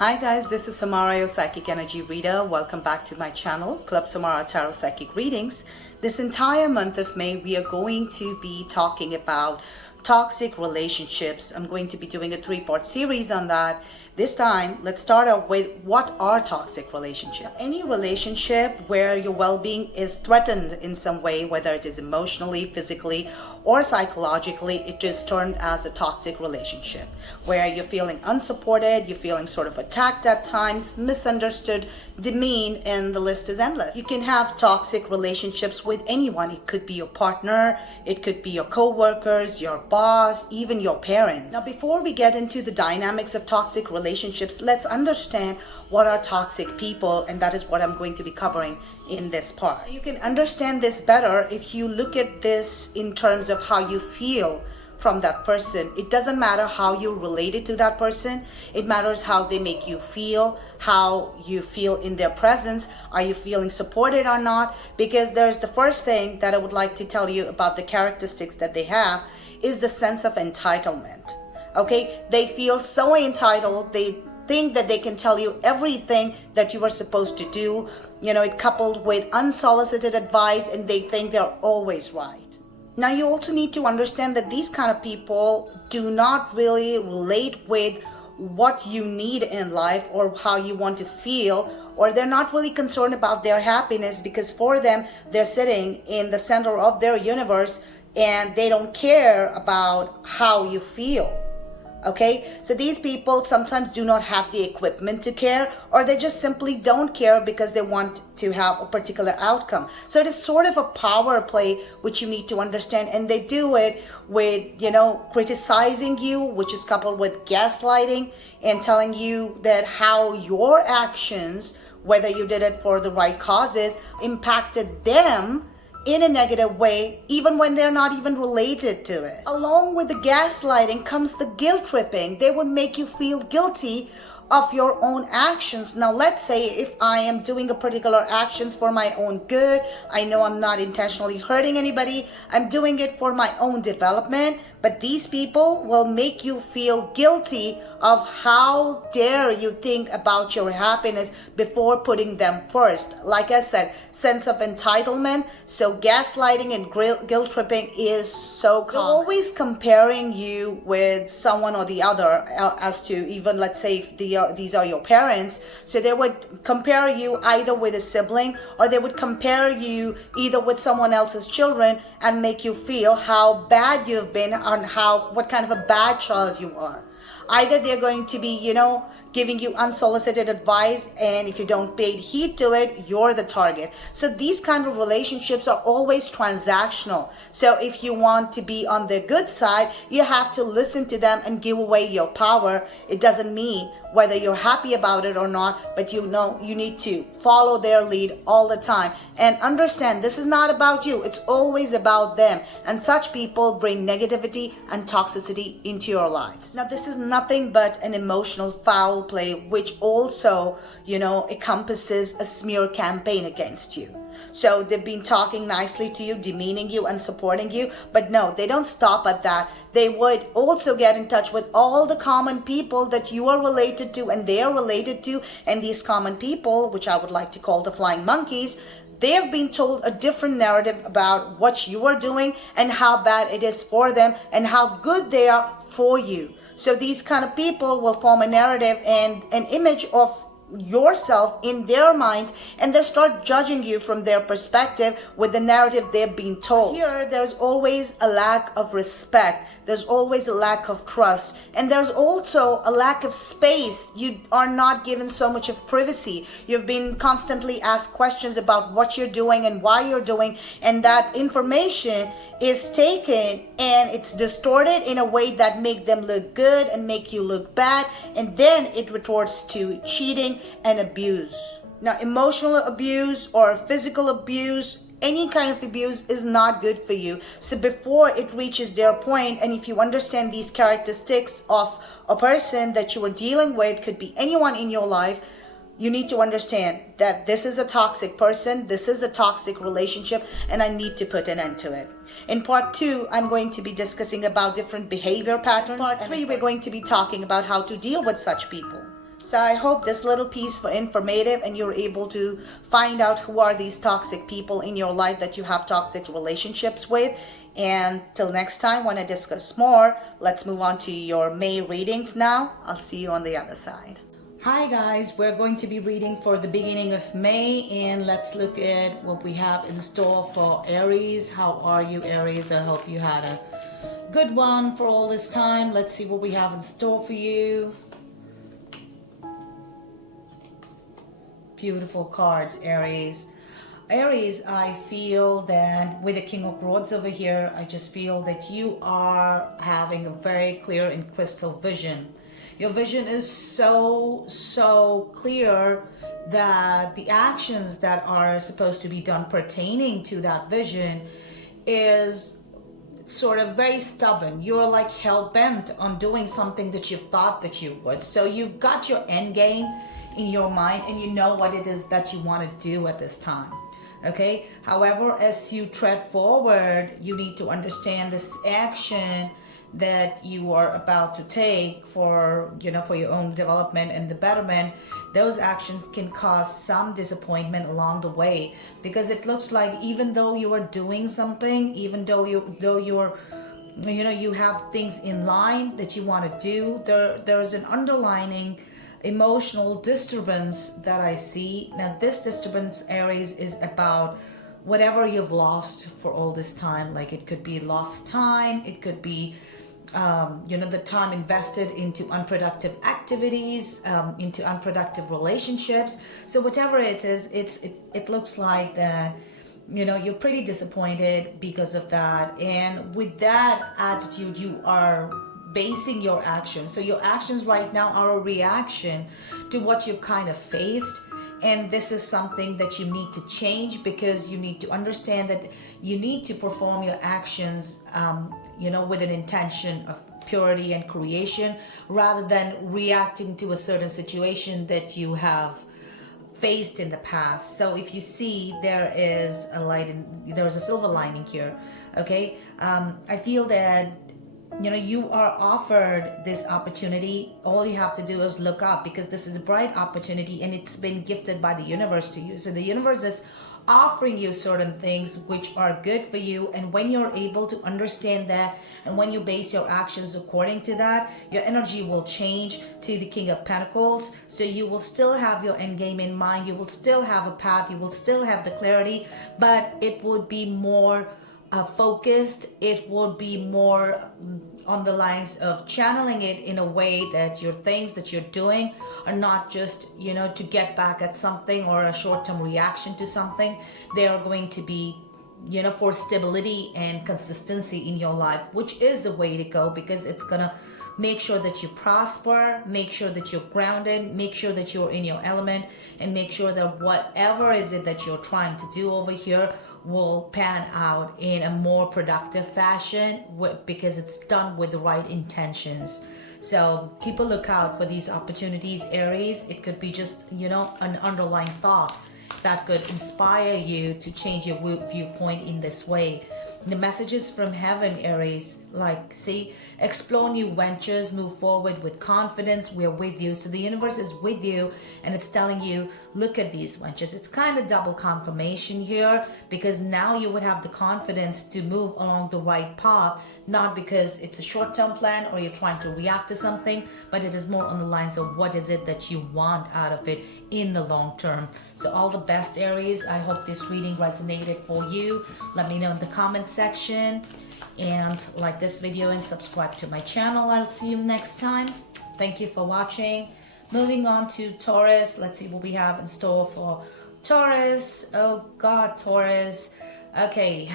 Hi guys, this is Samara, your psychic energy reader. Welcome back to my channel, Club Samara Tarot Psychic Readings. This entire month of May, we are going to be talking about toxic relationships. I'm going to be doing a 3-part series on that. This time, let's start out with what are toxic relationships. Any relationship where your well-being is threatened in some way, whether it is emotionally, physically, or psychologically, it is termed as a toxic relationship, where you're feeling unsupported, you're feeling sort of attacked at times, misunderstood, demeaned, and the list is endless. You can have toxic relationships with anyone. It could be your partner, it could be your co-workers, your boss, even your parents. Now, before we get into the dynamics of toxic relationships, let's understand what are toxic people, and that is what I'm going to be covering in this part. You can understand this better if you look at this in terms of how you feel from that person. It doesn't matter how you're related to that person. It matters how they make you feel, how you feel in their presence. Are you feeling supported or not? Because there's the first thing that I would like to tell you about the characteristics that they have is the sense of entitlement. Okay, they feel so entitled. They think that they can tell you everything that you are supposed to do. You know, it coupled with unsolicited advice, and they think they're always right. Now, you also need to understand that these kind of people do not really relate with what you need in life or how you want to feel, or they're not really concerned about their happiness, because for them, they're sitting in the center of their universe and they don't care about how you feel. Okay, so these people sometimes do not have the equipment to care, or they just simply don't care because they want to have a particular outcome. So it is sort of a power play, which you need to understand, and they do it with, criticizing you, which is coupled with gaslighting and telling you that how your actions, whether you did it for the right causes, impacted them in a negative way, even when they're not even related to it. Along with the gaslighting comes the guilt tripping. They would make you feel guilty of your own actions. Now, let's say if I am doing a particular actions for my own good, I know I'm not intentionally hurting anybody, I'm doing it for my own development, but these people will make you feel guilty of how dare you think about your happiness before putting them first. Like I said, sense of entitlement. So gaslighting and guilt tripping is so common. They're always comparing you with someone or the other, as to even, let's say, if these are your parents. So they would compare you either with a sibling, or they would compare you either with someone else's children and make you feel how bad you've been, on what kind of a bad child you are. Either they're going to be, giving you unsolicited advice, and if you don't pay heed to it, you're the target. So these kind of relationships are always transactional. So if you want to be on the good side, you have to listen to them and give away your power. It doesn't mean whether you're happy about it or not, but you need to follow their lead all the time and understand this is not about you. It's always about them. And such people bring negativity and toxicity into your lives. Now, this is nothing but an emotional foul play, which also, encompasses a smear campaign against you. So they've been talking nicely to you, demeaning you and supporting you, but no, they don't stop at that. They would also get in touch with all the common people that you are related to and they are related to, and these common people, which I would like to call the flying monkeys, they have been told a different narrative about what you are doing and how bad it is for them and how good they are for you. So these kind of people will form a narrative and an image of yourself in their minds, and they'll start judging you from their perspective with the narrative they've been told. Here, there's always a lack of respect. There's always a lack of trust. And there's also a lack of space. You are not given so much of privacy. You've been constantly asked questions about what you're doing and why you're doing, and that information is taken and it's distorted in a way that make them look good and make you look bad, and then it retorts to cheating and abuse. Now, emotional abuse or physical abuse, any kind of abuse is not good for you. So before it reaches their point, and if you understand these characteristics of a person that you are dealing with, could be anyone in your life, you need to understand that this is a toxic person, this is a toxic relationship, and I need to put an end to it. In part 2, I'm going to be discussing about different behavior patterns. Part 3, we're going to be talking about how to deal with such people. So I hope this little piece was informative and you're able to find out who are these toxic people in your life that you have toxic relationships with. And till next time, when I discuss more, let's move on to your May readings now. I'll see you on the other side. Hi guys, we're going to be reading for the beginning of May, and let's look at what we have in store for Aries. How are you, Aries? I hope you had a good one for all this time. Let's see what we have in store for you. Beautiful cards, Aries. Aries, I feel that with the King of Rods over here, I just feel that you are having a very clear and crystal vision. Your vision is so clear that the actions that are supposed to be done pertaining to that vision is sort of very stubborn. You're like hell-bent on doing something that you thought that you would. So you've got your end game in your mind and you know what it is that you want to do at this time. Okay, however, as you tread forward, you need to understand this action that you are about to take for your own development and the betterment. Those actions can cause some disappointment along the way, because it looks like even though you are doing something, even though you have things in line that you want to do, there's an underlining emotional disturbance that I see. Now this disturbance, Aries, is about whatever you've lost for all this time. Like it could be lost time, it could be the time invested into unproductive activities, into unproductive relationships. So whatever it is, it looks like that you're pretty disappointed because of that, and with that attitude you are basing your actions. So your actions right now are a reaction to what you've kind of faced, and this is something that you need to change, because you need to understand that you need to perform your actions with an intention of purity and creation, rather than reacting to a certain situation that you have faced in the past. So if you see, there is a light there's a silver lining here. Okay, I feel that you are offered this opportunity. All you have to do is look up, because this is a bright opportunity and it's been gifted by the universe to you. So the universe is offering you certain things which are good for you, and when you're able to understand that and when you base your actions according to that, your energy will change to the King of Pentacles. So you will still have your end game in mind, you will still have a path, you will still have the clarity, but it would be more focused. It would be more on the lines of channeling it in a way that your things that you're doing are not just to get back at something or a short-term reaction to something. They are going to be for stability and consistency in your life, which is the way to go, because it's gonna make sure that you prosper, make sure that you're grounded, make sure that you're in your element, and make sure that whatever is it that you're trying to do over here will pan out in a more productive fashion, because it's done with the right intentions. So keep a lookout for these opportunities, Aries. It could be just an underlying thought that could inspire you to change your viewpoint in this way. The messages from heaven, Aries, like, see, explore new ventures, move forward with confidence, we're with you. So the universe is with you, and it's telling you, look at these ventures. It's kind of double confirmation here, because now you would have the confidence to move along the right path, not because it's a short-term plan or you're trying to react to something, but it is more on the lines of what is it that you want out of it in the long term. So all the best, Aries. I hope this reading resonated for you. Let me know in the comments section, and like this video and subscribe to my channel. I'll see you next time. Thank you for watching. Moving on to Taurus. Let's see what we have in store for Taurus. Oh God, Taurus. Okay.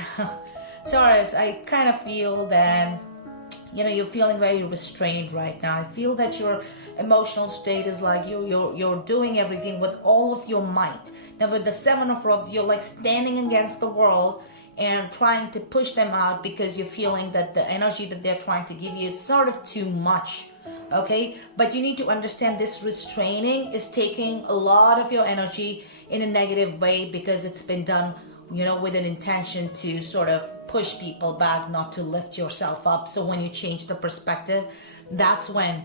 Taurus, I kind of feel that you're feeling very restrained right now. I feel that your emotional state is like you're doing everything with all of your might. Now with the Seven of Rods, you're like standing against the world and trying to push them out, because you're feeling that the energy that they're trying to give you is sort of too much. Okay, but you need to understand this restraining is taking a lot of your energy in a negative way, because it's been done with an intention to sort of push people back, not to lift yourself up. So when you change the perspective, that's when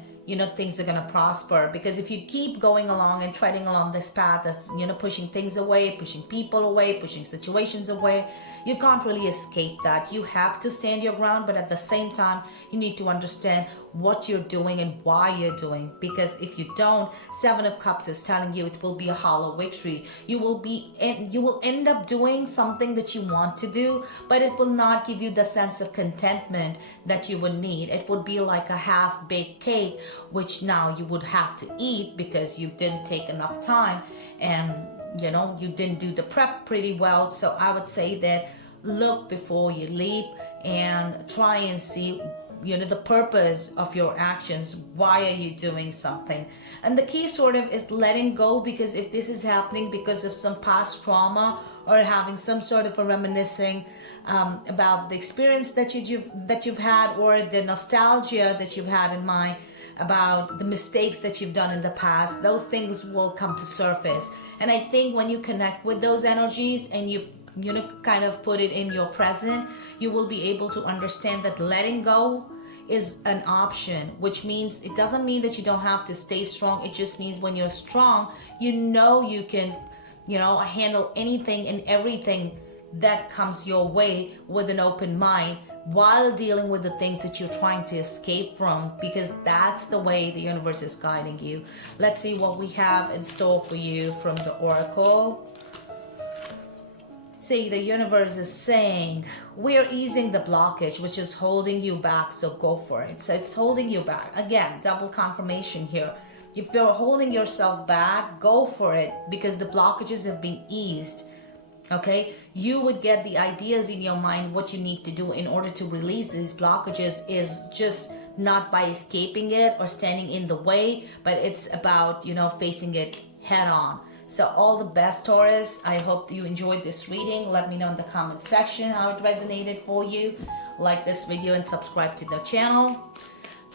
things are going to prosper. Because if you keep going along and treading along this path of, pushing things away, pushing people away, pushing situations away, you can't really escape that. You have to stand your ground, but at the same time, you need to understand what you're doing and why you're doing. Because if you don't, Seven of Cups is telling you it will be a hollow victory. You will end up doing something that you want to do, but it will not give you the sense of contentment that you would need. It would be like a half-baked cake, which now you would have to eat because you didn't take enough time and you didn't do the prep pretty well. So I would say that look before you leap and try and see the purpose of your actions. Why are you doing something? And the key sort of is letting go, because if this is happening because of some past trauma or having some sort of a reminiscing about the experience that you've had, or the nostalgia that you've had in mind about the mistakes that you've done in the past, those things will come to surface. And I think when you connect with those energies and you kind of put it in your present, you will be able to understand that letting go is an option, which means it doesn't mean that you don't have to stay strong. It just means when you're strong, you can handle anything and everything that comes your way with an open mind, while dealing with the things that you're trying to escape from, because that's the way the universe is guiding you. Let's see what we have in store for you from the oracle. See, the universe is saying we're easing the blockage which is holding you back, so go for it. So it's holding you back. Again, double confirmation here. If you're holding yourself back, go for it, because the blockages have been eased. Okay, you would get the ideas in your mind what you need to do in order to release these blockages, is just not by escaping it or standing in the way, but it's about facing it head on. So all the best, Taurus. I hope you enjoyed this reading. Let me know in the comment section how it resonated for you. Like this video and subscribe to the channel.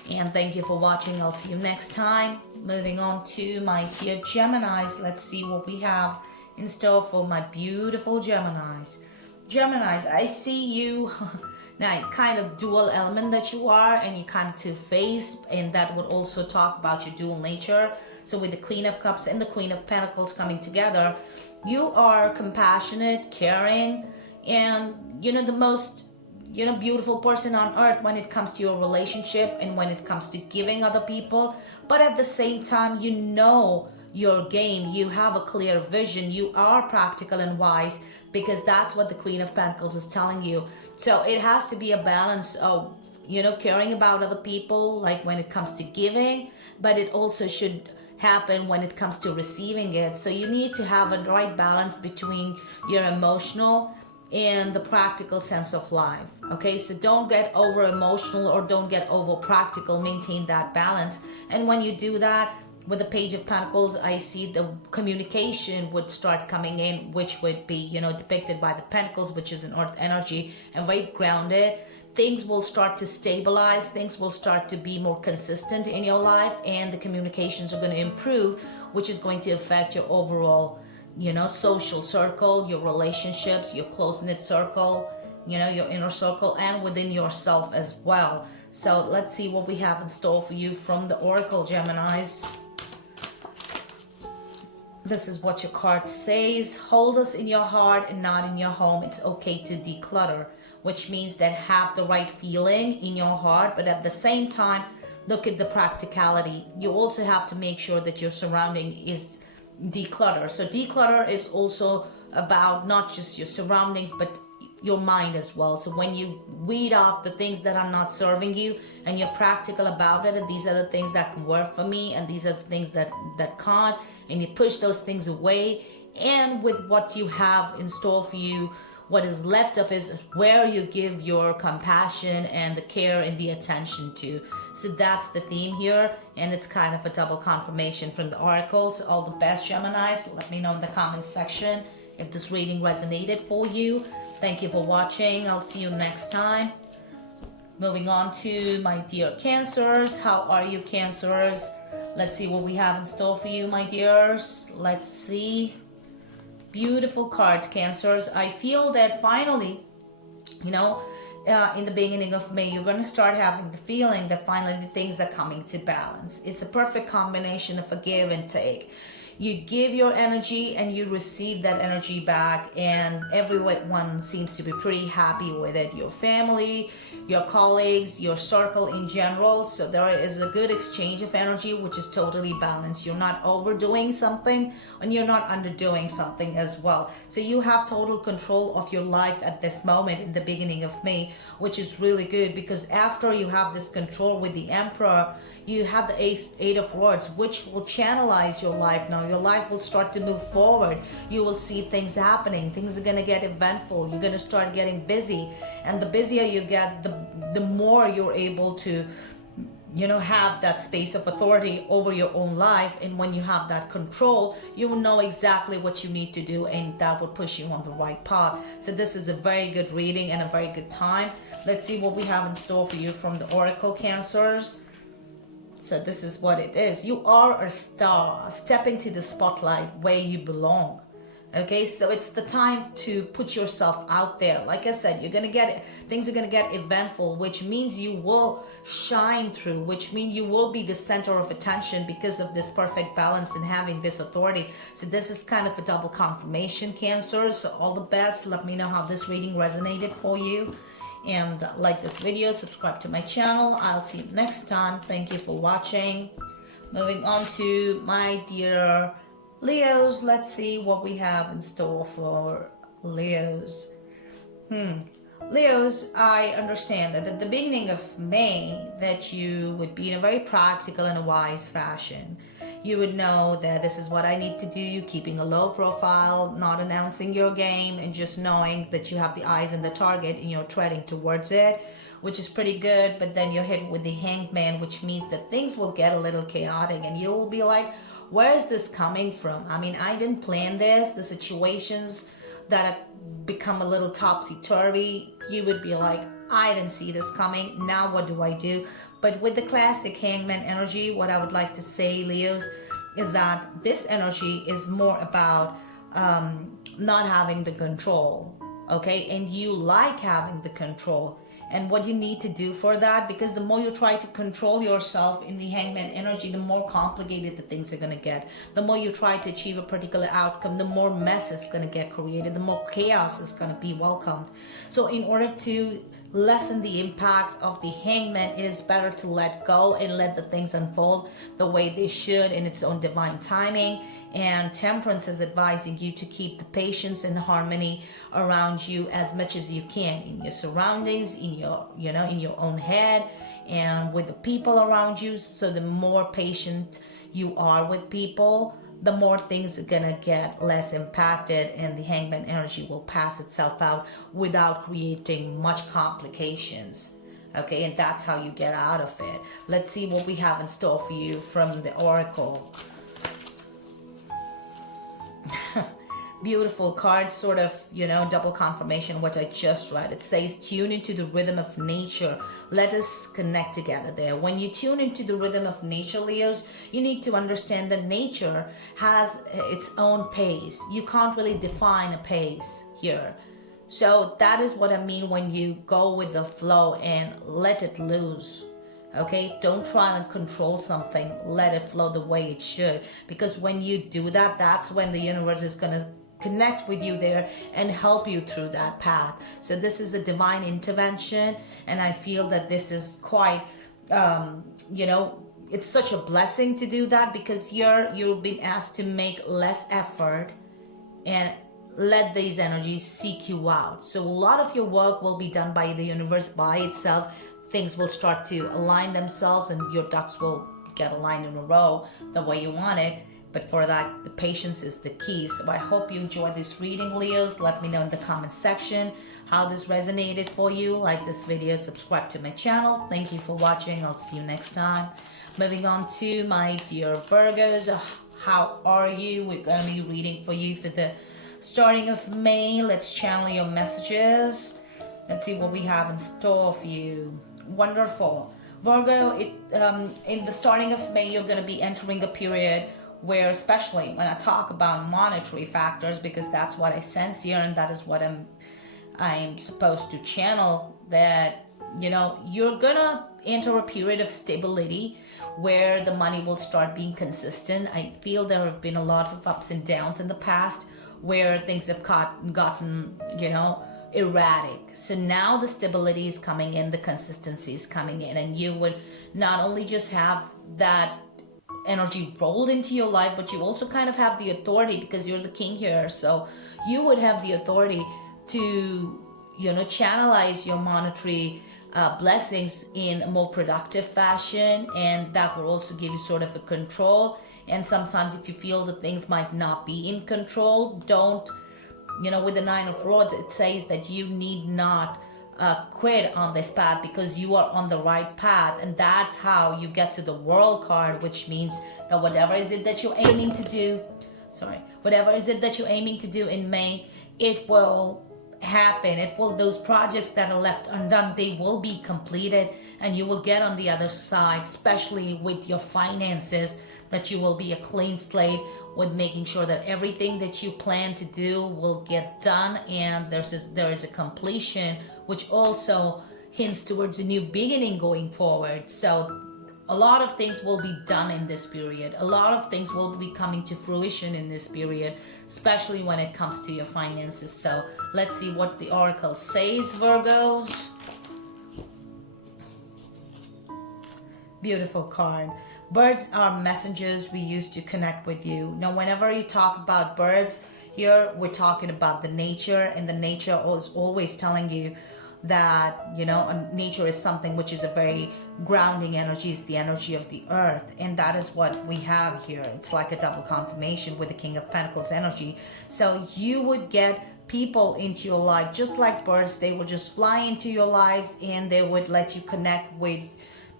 And thank you for watching. I'll see you next time. Moving on to my dear Geminis. Let's see what we have in store for my beautiful Geminis. Geminis, I see you now, kind of dual element that you are, and you kind of two-faced, and that would also talk about your dual nature. So with the Queen of Cups and the Queen of Pentacles coming together, you are compassionate, caring, and the most beautiful person on earth when it comes to your relationship and when it comes to giving other people. But at the same time, your game, you have a clear vision, you are practical and wise, because that's what the Queen of Pentacles is telling you. So it has to be a balance of caring about other people, like when it comes to giving, but it also should happen when it comes to receiving it. So you need to have a right balance between your emotional and the practical sense of life. Okay, so don't get over emotional or don't get over practical. Maintain that balance. And when you do that, with the Page of Pentacles, I see the communication would start coming in, which would be, depicted by the Pentacles, which is an earth energy and very grounded. Things will start to stabilize. Things will start to be more consistent in your life, and the communications are going to improve, which is going to affect your overall, social circle, your relationships, your close-knit circle, your inner circle, and within yourself as well. So let's see what we have in store for you from the Oracle, Geminis. This is what your card says. Hold us in your heart and not in your home. It's okay to declutter, which means that have the right feeling in your heart, but at the same time, look at the practicality. You also have to make sure that your surrounding is declutter. So declutter is also about not just your surroundings, but your mind as well. So when you weed off the things that are not serving you and you're practical about it, and these are the things that can work for me and these are the things that can't, and you push those things away, and with what you have in store for you, what is left of is where you give your compassion and the care and the attention to. So that's the theme here, and it's kind of a double confirmation from the oracles. All the best, Geminis. Let me know in the comment section if this reading resonated for you. Thank you for watching. I'll see you next time. Moving on to my dear Cancers. How are you, Cancers? Let's see what we have in store for you, my dears. Let's see. Beautiful cards, Cancers. I feel that finally, in the beginning of May, you're going to start having the feeling that finally things are coming to balance. It's a perfect combination of a give and take. You give your energy and you receive that energy back, and everyone seems to be pretty happy with it. Your family, your colleagues, your circle in general. So there is a good exchange of energy, which is totally balanced. You're not overdoing something and you're not underdoing something as well. So you have total control of your life at this moment in the beginning of May, which is really good, because after you have this control with the Emperor, you have the Eight of Swords, which will channelize your life now. Your life will start to move forward. You will see things happening. Things are going to get eventful. You're going to start getting busy. And the busier you get, the more you're able to, have that space of authority over your own life. And when you have that control, you will know exactly what you need to do, and that will push you on the right path. So this is a very good reading and a very good time. Let's see what we have in store for you from the Oracle, Cancers. So this is what it is. You are a star. Step into the spotlight where you belong. Okay, so it's the time to put yourself out there. Like I said, things are gonna get eventful, which means you will shine through, which means you will be the center of attention because of this perfect balance and having this authority. So this is kind of a double confirmation, Cancer. So all the best. Let me know how this reading resonated for you. And like this video, subscribe to my channel. I'll see you next time. Thank you for watching. Moving on to my dear Leos. Let's see what we have in store for Leos. Leos, I understand that at the beginning of May that you would be in a very practical and a wise fashion. You would know that this is what I need to do, keeping a low profile, not announcing your game, and just knowing that you have the eyes on the target and you're treading towards it, which is pretty good. But then you're hit with the Hanged Man, which means that things will get a little chaotic and you will be like, where is this coming from? I mean, I didn't plan this. The situations that have become a little topsy-turvy, you would be like, I didn't see this coming. Now what do I do? But with the classic Hangman energy, what I would like to say, Leos, is that this energy is more about not having the control, okay? And you like having the control. And what you need to do for that, because the more you try to control yourself in the Hangman energy, the more complicated the things are going to get. The more you try to achieve a particular outcome, the more mess is going to get created, the more chaos is going to be welcomed. So in order to lessen the impact of the Hangman, it is better to let go and let the things unfold the way they should in its own divine timing. And Temperance is advising you to keep the patience and harmony around you as much as you can, in your surroundings, in your, in your own head, and with the people around you. So the more patient you are with people, the more things are gonna get less impacted, and the Hangman energy will pass itself out without creating much complications. Okay, and that's how you get out of it. Let's see what we have in store for you from the Oracle. Beautiful card, sort of, double confirmation what I just read. It says, tune into the rhythm of nature. Let us connect together there. When you tune into the rhythm of nature, Leos, you need to understand that nature has its own pace. You can't really define a pace here. So that is what I mean when you go with the flow and let it loose. Okay, don't try and control something. Let it flow the way it should. Because when you do that, that's when the universe is going to connect with you there and help you through that path. So this is a divine intervention, and I feel that this is quite, it's such a blessing to do that, because you've been asked to make less effort and let these energies seek you out. So a lot of your work will be done by the universe by itself. Things will start to align themselves and your ducks will get aligned in a row the way you want it. But for that, the patience is the key. So I hope you enjoyed this reading, Leos. Let me know in the comment section how this resonated for you. Like this video, subscribe to my channel. Thank you for watching. I'll see you next time. Moving on to my dear Virgos. How are you? We're going to be reading for you for the starting of May. Let's channel your messages. Let's see what we have in store for you. Wonderful. Virgo, in the starting of May, you're going to be entering a period where, especially when I talk about monetary factors, because that's what I sense here and that is what I'm supposed to channel that, you know, you're gonna enter a period of stability where the money will start being consistent. I feel there have been a lot of ups and downs in the past where things have gotten, you know, erratic. So now the stability is coming in, the consistency is coming in, and you would not only just have that energy rolled into your life, but you also kind of have the authority, because you're the king here. So you would have the authority to, you know, channelize your monetary blessings in a more productive fashion, and that will also give you sort of a control. And sometimes if you feel that things might not be in control, don't, you know, with the Nine of Swords, it says that you need not quit on this path, because you are on the right path. And that's how you get to the World card, which means that whatever is it that you're aiming to do, whatever is it that you're aiming to do in May, it will happen. It will, those projects that are left undone, they will be completed, and you will get on the other side, especially with your finances, that you will be a clean slate with making sure that everything that you plan to do will get done, and there is a completion, which also hints towards a new beginning going forward. So a lot of things will be done in this period. A lot of things will be coming to fruition in this period, especially when it comes to your finances. So let's see what the oracle says, Virgos. Beautiful card. Birds are messengers we use to connect with you. Now, whenever you talk about birds, here we're talking about the nature, and the nature is always telling you that, you know, nature is something which is a very grounding energy. It's the energy of the earth, and that is what we have here. It's like a double confirmation with the King of Pentacles energy. So you would get people into your life just like birds. They would just fly into your lives, and they would let you connect with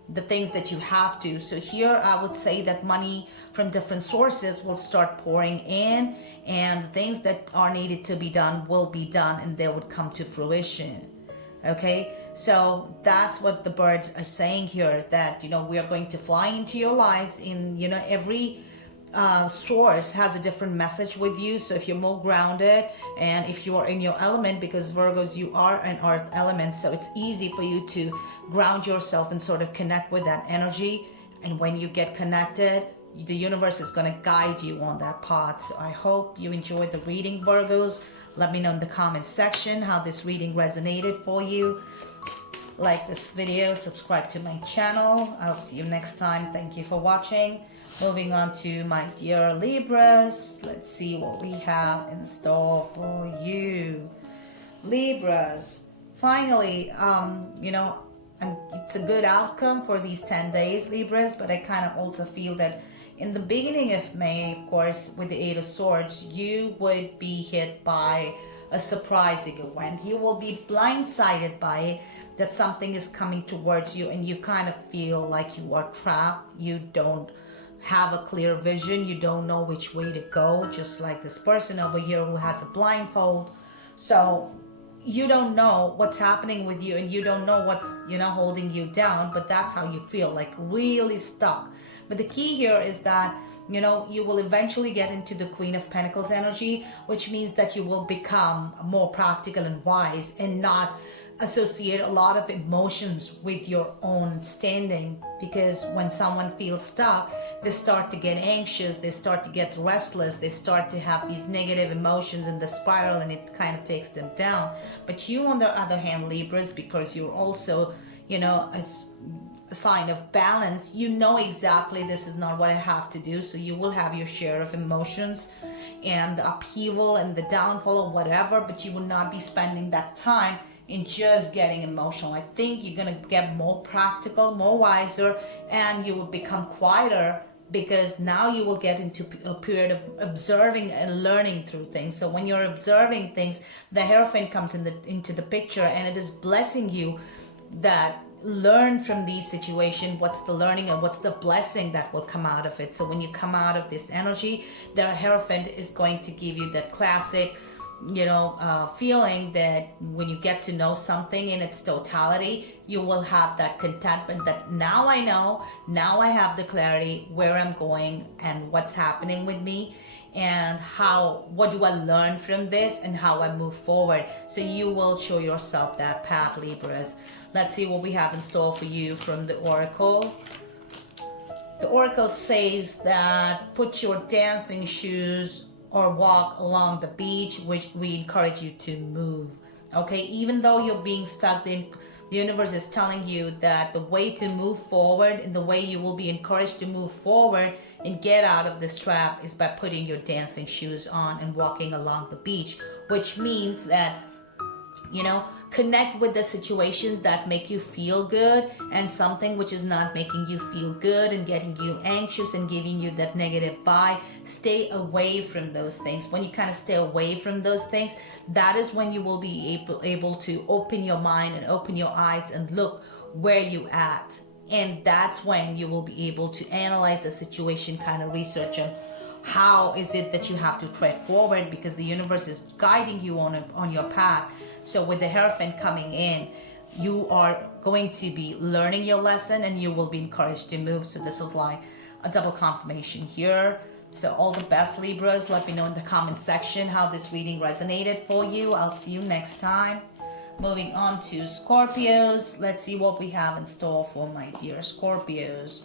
the things that you have to. So here I would say that money from different sources will start pouring in, and the things that are needed to be done will be done, and they would come to fruition. Okay, so that's what the birds are saying here, that, you know, we are going to fly into your lives. In, you know, every source has a different message with you. So if you're more grounded, and if you are in your element, because Virgos, you are an earth element, so it's easy for you to ground yourself and sort of connect with that energy. And when you get connected, the universe is going to guide you on that path. So I hope you enjoyed the reading, Virgos. Let me know in the comment section how this reading resonated for you. Like this video, subscribe to my channel. I'll see you next time. Thank you for watching. Moving on to my dear Libras. Let's see what we have in store for you. Libras. Finally, you know, it's a good outcome for these 10 days, Libras, but I kind of also feel that in the beginning of May, of course, with the Eight of Swords, you would be hit by a surprising event. You will be blindsided by it, that something is coming towards you, and you kind of feel like you are trapped. You don't have a clear vision. You don't know which way to go, just like this person over here who has a blindfold. So you don't know what's happening with you, and you don't know what's, you know, holding you down, but that's how you feel, like really stuck. But the key here is that, you know, you will eventually get into the Queen of Pentacles energy, which means that you will become more practical and wise, and not associate a lot of emotions with your own standing. Because when someone feels stuck, they start to get anxious, they start to get restless, they start to have these negative emotions in the spiral, and it kind of takes them down. But you, on the other hand, Libras, because you're also, you know, a sign of balance, you know exactly this is not what I have to do. So you will have your share of emotions and the upheaval and the downfall or whatever, but you will not be spending that time in just getting emotional. I think you're going to get more practical, more wiser, and you will become quieter, because now you will get into a period of observing and learning through things. So when you're observing things, the Hierophant comes into the picture, and it is blessing you that learn from these situations. What's the learning and what's the blessing that will come out of it? So when you come out of this energy, the Hierophant is going to give you that classic, you know, feeling that when you get to know something in its totality, you will have that contentment that now I know, now I have the clarity where I'm going and what's happening with me. and what do I learn from this and how I move forward. So you will show yourself that path, Libras. Let's see what we have in store for you from the Oracle. The Oracle says that put your dancing shoes or walk along the beach, which we encourage you to move. Okay, even though you're being stuck in, the universe is telling you that the way to move forward and the way you will be encouraged to move forward and get out of this trap is by putting your dancing shoes on and walking along the beach, which means that, you know, connect with the situations that make you feel good, and something which is not making you feel good and getting you anxious and giving you that negative vibe, stay away from those things. When you kind of stay away from those things, that is when you will be able to open your mind and open your eyes and look where you at. And that's when you will be able to analyze the situation, kind of research on how is it that you have to tread forward, because the universe is guiding you on your path. So with the Hierophant coming in, you are going to be learning your lesson and you will be encouraged to move. So this is like a double confirmation here. So all the best, Libras. Let me know in the comment section how this reading resonated for you. I'll see you next time. Moving on to Scorpios. Let's see what we have in store for my dear Scorpios.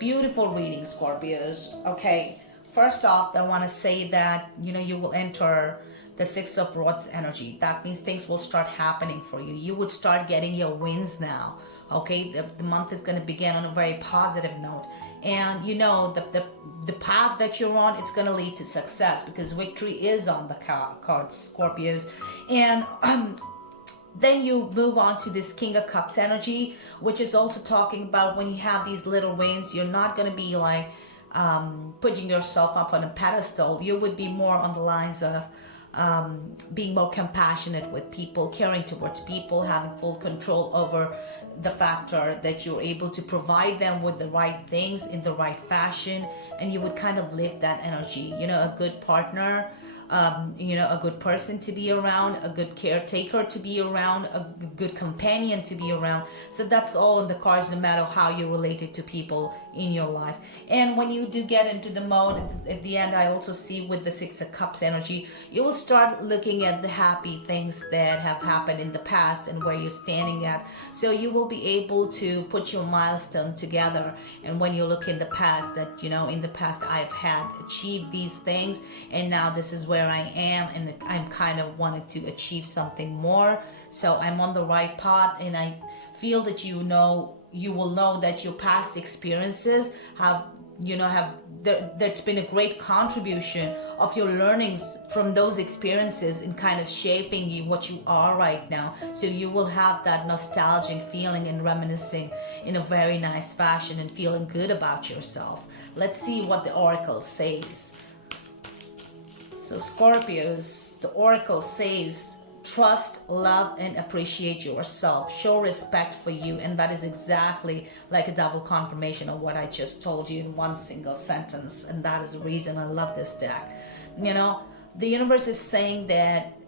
Beautiful reading, Scorpios. Okay, first off, I want to say that, you know, you will enter the Six of Rods energy. That means things will start happening for you. You would start getting your wins now. Okay, the month is going to begin on a very positive note. And you know, the path that you're on, it's going to lead to success, because victory is on the cards, Scorpios. And then you move on to this King of Cups energy, which is also talking about when you have these little wins, you're not going to be like putting yourself up on a pedestal. You would be more on the lines of being more compassionate with people, caring towards people, having full control over the factor that you're able to provide them with the right things in the right fashion, and you would kind of live that energy. You know, a good partner, you know, a good person to be around, a good caretaker to be around, a good companion to be around. So that's all in the cards, no matter how you're related to people in your life. And when you do get into the mode at the end, I also see with the Six of Cups energy, you will start looking at the happy things that have happened in the past and where you're standing at. So you will be able to put your milestone together. And when you look in the past, that, you know, in the past I've had achieved these things, and now this is where I am, and I'm kind of wanting to achieve something more. So I'm on the right path, and I feel that you will know that your past experiences have, you know, there's been a great contribution of your learnings from those experiences in kind of shaping you what you are right now. So you will have that nostalgic feeling and reminiscing in a very nice fashion and feeling good about yourself. Let's see what the Oracle says. So Scorpios, the Oracle says, trust, love, and appreciate yourself. Show respect for you. And that is exactly like a double confirmation of what I just told you in one single sentence. And that is the reason I love this deck. You know, the universe is saying that,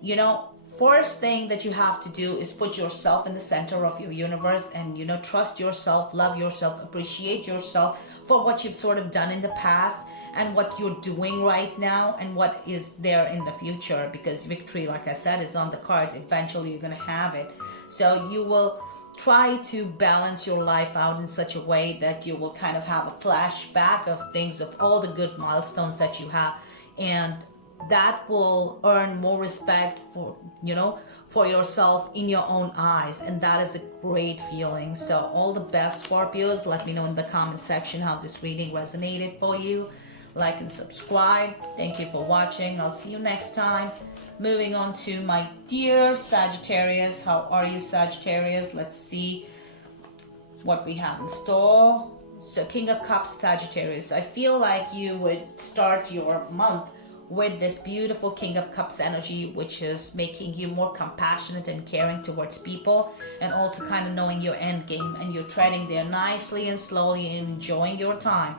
you know, first thing that you have to do is put yourself in the center of your universe and, you know, trust yourself, love yourself, appreciate yourself for what you've sort of done in the past and what you're doing right now and what is there in the future, because victory, like I said, is on the cards. Eventually you're going to have it. So you will try to balance your life out in such a way that you will kind of have a flashback of things, of all the good milestones that you have, and that will earn more respect for, you know, for yourself in your own eyes, and that is a great feeling. So all the best, Scorpios. Let me know in the comment section how this reading resonated for you. Like and subscribe. Thank you for watching. I'll see you next time. Moving on to my dear Sagittarius. How are you, Sagittarius? Let's see what we have in store. So King of Cups, Sagittarius. I feel like you would start your month with this beautiful King of Cups energy, which is making you more compassionate and caring towards people, and also kind of knowing your end game, and you're treading there nicely and slowly and enjoying your time.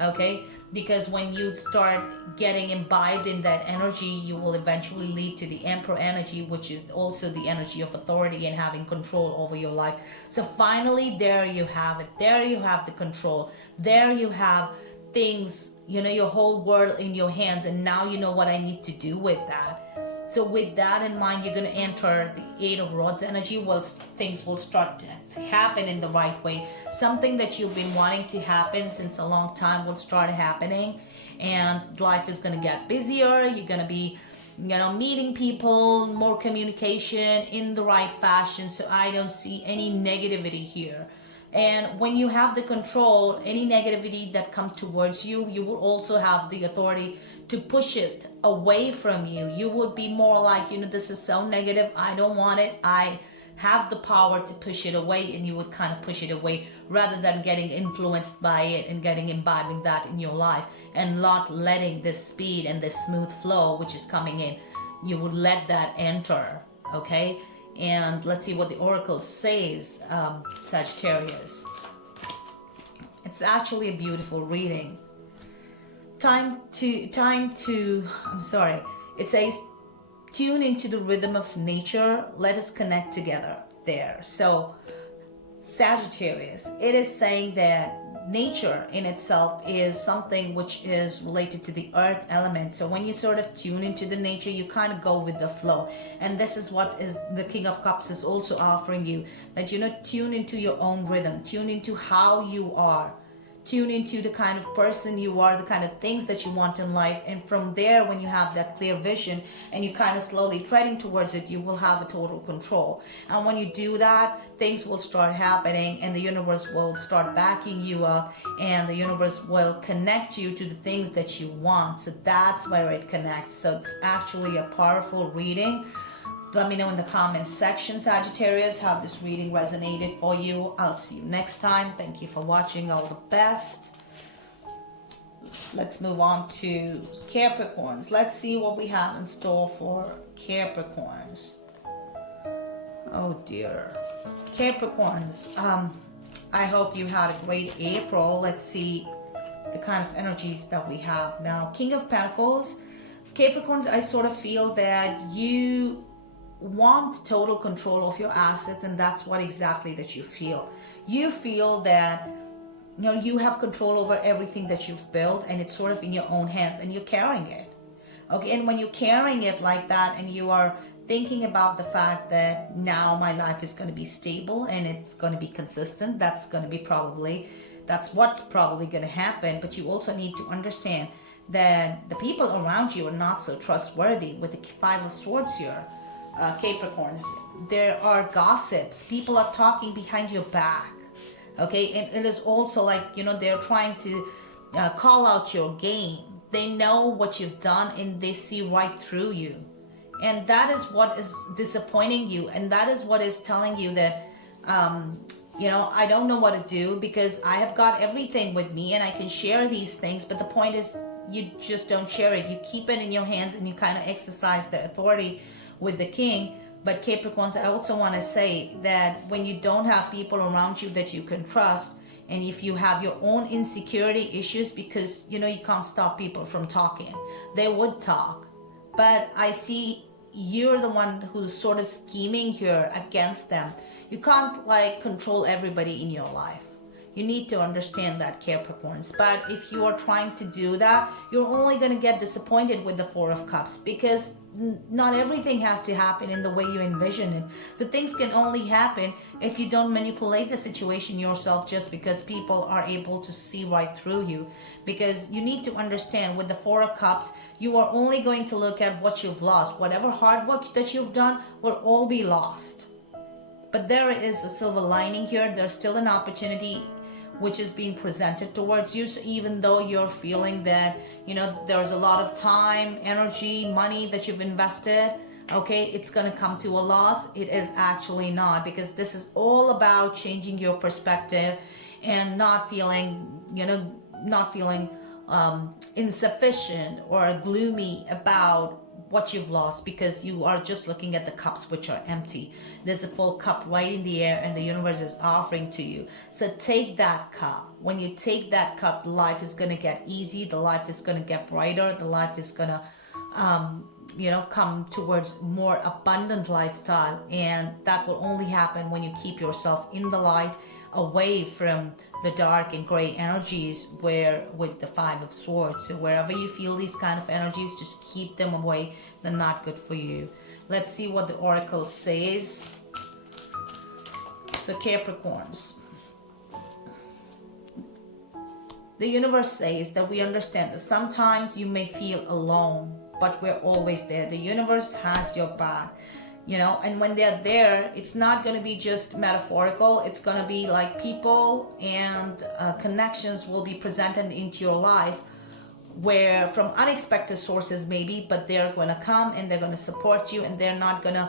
Okay, because when you start getting imbibed in that energy, you will eventually lead to the Emperor energy, which is also the energy of authority and having control over your life. So finally, there you have it. There you have the control. There you have things, your whole world in your hands, and now you know what I need to do with that. So with that in mind, you're going to enter the Eight of Rods energy. Well, things will start to happen in the right way. Something that you've been wanting to happen since a long time will start happening, and life is going to get busier. You're going to be meeting people, more communication in the right fashion. So I don't see any negativity here. And when you have the control, any negativity that comes towards you, you will also have the authority to push it away from you. You would be more like, this is so negative, I don't want it, I have the power to push it away, and you would kind of push it away rather than getting influenced by it and imbibing that in your life and not letting this speed and this smooth flow which is coming in. You would let that enter, okay? And let's see what the oracle says, Sagittarius. It's actually a beautiful reading. It says, tune into the rhythm of nature. Let us connect together there. So, Sagittarius, it is saying that nature in itself is something which is related to the earth element. So when you sort of tune into the nature, you kind of go with the flow. And this is what is the King of Cups is also offering you, that tune into your own rhythm, tune into how you are, tune into the kind of person you are, the kind of things that you want in life. And from there, when you have that clear vision and you kind of slowly treading towards it, you will have a total control. And when you do that, things will start happening, and the universe will start backing you up, and the universe will connect you to the things that you want. So that's where it connects. So it's actually a powerful reading. Let me know in the comments section, Sagittarius, how this reading resonated for you. I'll see you next time. Thank you for watching. All the best. Let's move on to Capricorns. Let's see what we have in store for Capricorns. Oh dear. Capricorns, I hope you had a great April. Let's see the kind of energies that we have now. King of Pentacles. Capricorns, I sort of feel that you want total control of your assets, and that's what exactly that you feel. You feel that you have control over everything that you've built, and it's sort of in your own hands, and you're carrying it. Okay, and when you're carrying it like that, and you are thinking about the fact that now my life is going to be stable and it's going to be consistent, that's what's probably going to happen. But you also need to understand that the people around you are not so trustworthy. With the Five of Swords here, Capricorns, there are gossips. People are talking behind your back. Okay, and it is also like, they're trying to call out your game. They know what you've done, and they see right through you. And that is what is disappointing you. And that is what is telling you that, I don't know what to do, because I have got everything with me and I can share these things. But the point is, you just don't share it. You keep it in your hands, and you kind of exercise the authority with the king. But Capricorns, I also want to say that when you don't have people around you that you can trust, and if you have your own insecurity issues, because you can't stop people from talking, they would talk. But I see you're the one who's sort of scheming here against them. You can't control everybody in your life. You need to understand that, Capricorns. But if you are trying to do that, you're only going to get disappointed with the Four of Cups, because not everything has to happen in the way you envision it. So things can only happen if you don't manipulate the situation yourself, just because people are able to see right through you. Because you need to understand, with the Four of Cups, you are only going to look at what you've lost. Whatever hard work that you've done will all be lost. But there is a silver lining here. There's still an opportunity which is being presented towards you. So even though you're feeling that, there's a lot of time, energy, money that you've invested, okay, it's going to come to a loss. It is actually not, because this is all about changing your perspective and not feeling insufficient or gloomy about what you've lost, because you are just looking at the cups which are empty. There's a full cup right in the air, and the universe is offering to you. So take that cup. When you take that cup, life is going to get easy. The life is going to get brighter. The life is going to come towards more abundant lifestyle. And that will only happen when you keep yourself in the light, away from the dark and gray energies where with the Five of Swords. So wherever you feel these kind of energies, just keep them away. They're not good for you. Let's see what the oracle says. So Capricorns, the universe says that we understand that sometimes you may feel alone, but we're always there. The universe has your back, you know, and when they're there, it's not going to be just metaphorical. It's going to be like people and connections will be presented into your life where from unexpected sources maybe, but they're going to come and they're going to support you, and they're not going to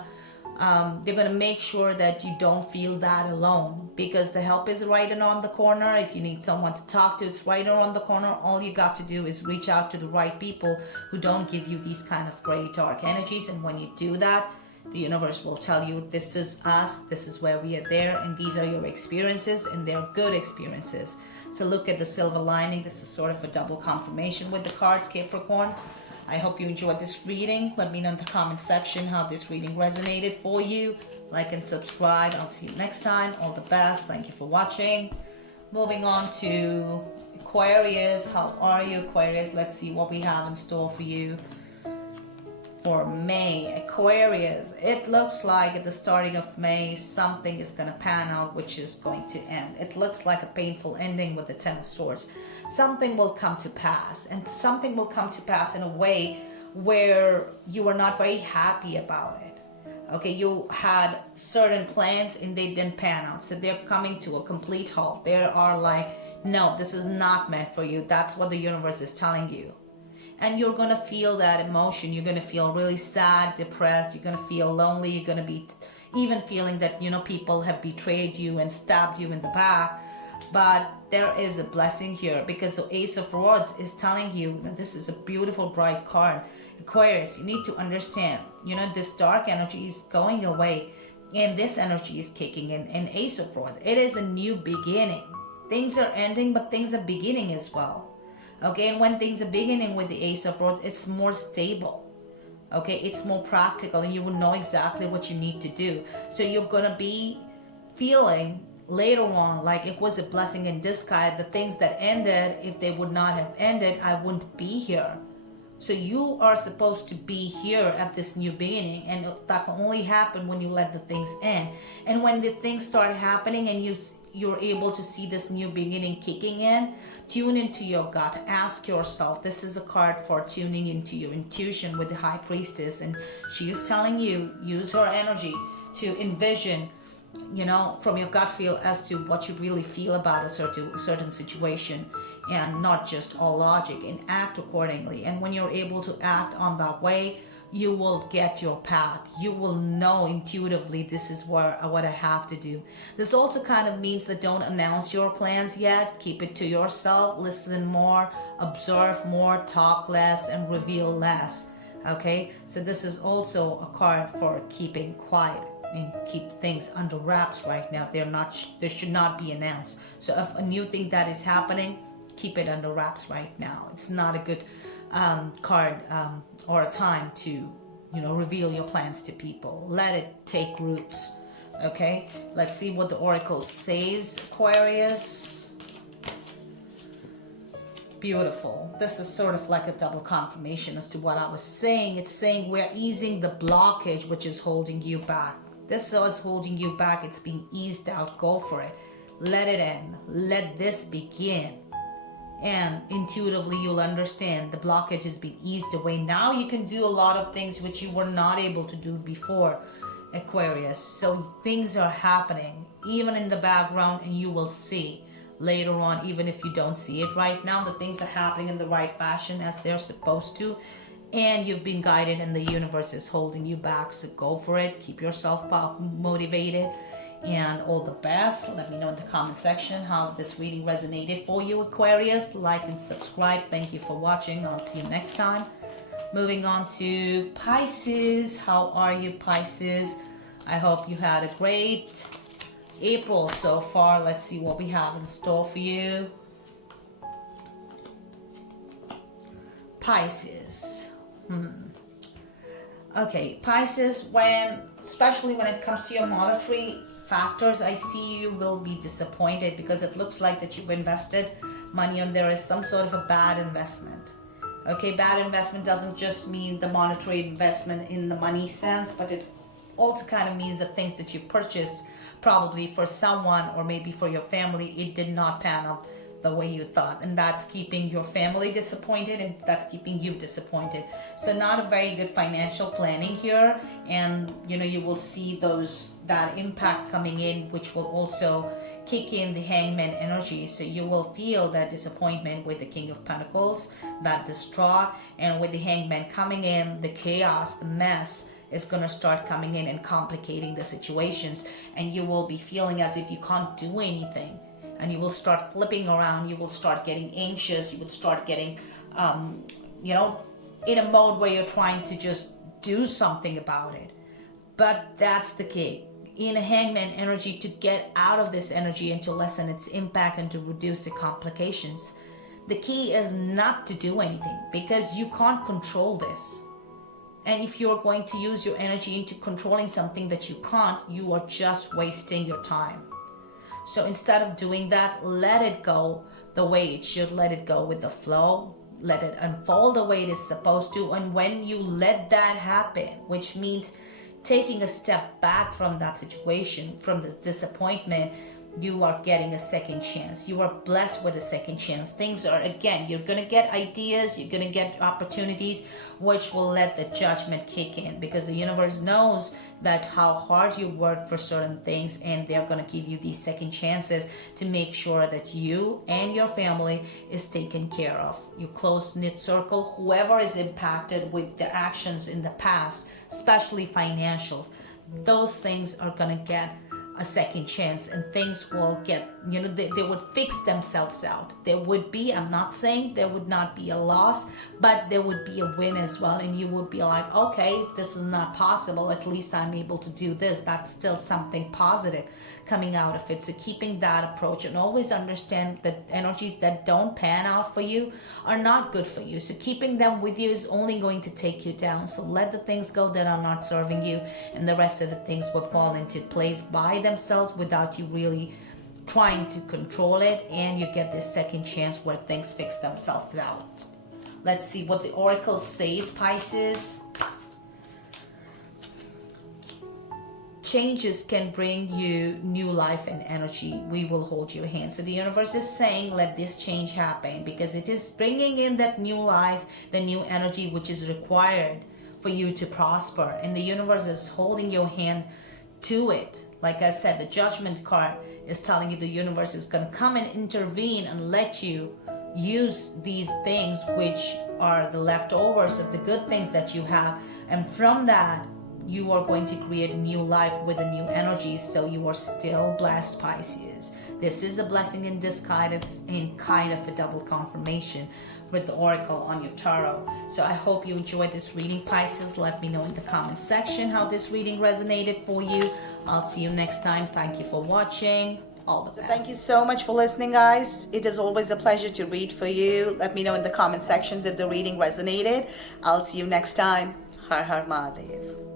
they're going to make sure that you don't feel that alone, because the help is right around the corner. If you need someone to talk to, it's right around the corner. All you got to do is reach out to the right people who don't give you these kind of gray dark energies. And when you do that, the universe will tell you, this is us, this is where we are there, and these are your experiences, and they're good experiences. So look at the silver lining. This is sort of a double confirmation with the cards, Capricorn. I hope you enjoyed this reading. Let me know in the comment section how this reading resonated for you. Like and subscribe. I'll see you next time. All the best. Thank you for watching. Moving on to Aquarius. How are you, Aquarius? Let's see what we have in store for you for May. Aquarius, it looks like at the starting of May, something is going to pan out, which is going to end. It looks like a painful ending with the Ten of Swords. Something will come to pass, and something will come to pass in a way where you are not very happy about it. Okay, you had certain plans and they didn't pan out, so they're coming to a complete halt. They are like, no, this is not meant for you. That's what the universe is telling you. And you're going to feel that emotion. You're going to feel really sad, depressed. You're going to feel lonely. You're going to be even feeling that, you know, people have betrayed you and stabbed you in the back. But there is a blessing here, because the Ace of Swords is telling you that this is a beautiful, bright card. Aquarius, you need to understand, you know, this dark energy is going away and this energy is kicking in. And Ace of Swords, it is a new beginning. Things are ending, but things are beginning as well. Okay, and when things are beginning with the Ace of Swords, it's more stable. Okay, it's more practical, and you will know exactly what you need to do. So you're going to be feeling later on like it was a blessing in disguise. The things that ended, if they would not have ended, I wouldn't be here. So you are supposed to be here at this new beginning, and that can only happen when you let the things end. And when the things start happening and you're able to see this new beginning kicking in, tune into your gut. Ask yourself, this is a card for tuning into your intuition with the High Priestess, and she is telling you, use her energy to envision, you know, from your gut feel as to what you really feel about a certain situation, and not just all logic, and act accordingly. And when you're able to act on that way, you will get your path. You will know intuitively, this is what I have to do. This also kind of means that don't announce your plans yet. Keep it to yourself. Listen more, observe more, talk less, and reveal less. Okay, so this is also a card for keeping quiet and keep things under wraps right now. They should not be announced. So if a new thing that is happening, keep it under wraps right now. It's not a good card or a time to, you know, reveal your plans to people. Let it take roots. Okay, let's see what the oracle says, Aquarius. Beautiful. This is sort of like a double confirmation as to what I was saying. It's saying we're easing the blockage which is holding you back. This is holding you back. It's being eased out. Go for it. Let it end. Let this begin. And intuitively you'll understand the blockage has been eased away. Now you can do a lot of things which you were not able to do before, Aquarius. So things are happening even in the background, and you will see later on, even if you don't see it right now, the things are happening in the right fashion as they're supposed to. And you've been guided, and the universe is holding you back. So go for it. Keep yourself motivated. And all the best. Let me know in the comment section how this reading resonated for you, Aquarius. Like and subscribe. Thank you for watching. I'll see you next time. Moving on to Pisces. How are you, Pisces? I hope you had a great April so far. Let's see what we have in store for you. Pisces. Okay, Pisces, especially when it comes to your monetary factors I see, you will be disappointed because it looks like that you've invested money and there is some sort of a bad investment. Okay, bad investment doesn't just mean the monetary investment in the money sense, but it also kind of means the things that you purchased probably for someone or maybe for your family, it did not pan out the way you thought, and that's keeping your family disappointed and that's keeping you disappointed. So not a very good financial planning here, and you will see that impact coming in, which will also kick in the Hangman energy. So you will feel that disappointment with the King of Pentacles, that distraught, and with the Hangman coming in, the chaos, the mess is going to start coming in and complicating the situations, and you will be feeling as if you can't do anything, and you will start flipping around, you will start getting anxious, you will start getting in a mode where you're trying to just do something about it. But that's the key in a Hangman energy, to get out of this energy and to lessen its impact and to reduce the complications. The key is not to do anything, because you can't control this. And if you're going to use your energy into controlling something that you can't, you are just wasting your time. So instead of doing that, let it go the way it should. Let it go with the flow. Let it unfold the way it is supposed to. And when you let that happen, which means taking a step back from that situation, from this disappointment, you are getting a second chance. You are blessed with a second chance. Things are, again, you're going to get ideas, you're going to get opportunities, which will let the judgment kick in, because the universe knows that how hard you work for certain things, and they're going to give you these second chances to make sure that you and your family is taken care of. Your close-knit circle, whoever is impacted with the actions in the past, especially financial, those things are going to get a second chance, and things will get, they would fix themselves out. There would be, I'm not saying there would not be a loss, but there would be a win as well. And you would be like, okay, if this is not possible, at least I'm able to do this. That's still something positive coming out of it. So keeping that approach, and always understand that energies that don't pan out for you are not good for you. So keeping them with you is only going to take you down. So let the things go that are not serving you, and the rest of the things will fall into place by themselves without you really trying to control it, and you get this second chance where things fix themselves out. Let's see what the oracle says, Pisces. Changes can bring you new life and energy. We will hold your hand. So the universe is saying, let this change happen, because it is bringing in that new life, the new energy, which is required for you to prosper. And the universe is holding your hand to it. Like I said, the Judgment card is telling you the universe is going to come and intervene and let you use these things, which are the leftovers of the good things that you have. And from that, you are going to create a new life with a new energy. So you are still blessed, Pisces. This is a blessing in disguise and kind of a double confirmation with the oracle on your tarot. So I hope you enjoyed this reading, Pisces. Let me know in the comment section how this reading resonated for you. I'll see you next time. Thank you for watching. All the best. Thank you so much for listening, guys. It is always a pleasure to read for you. Let me know in the comment sections if the reading resonated. I'll see you next time. Har Har Mahadev.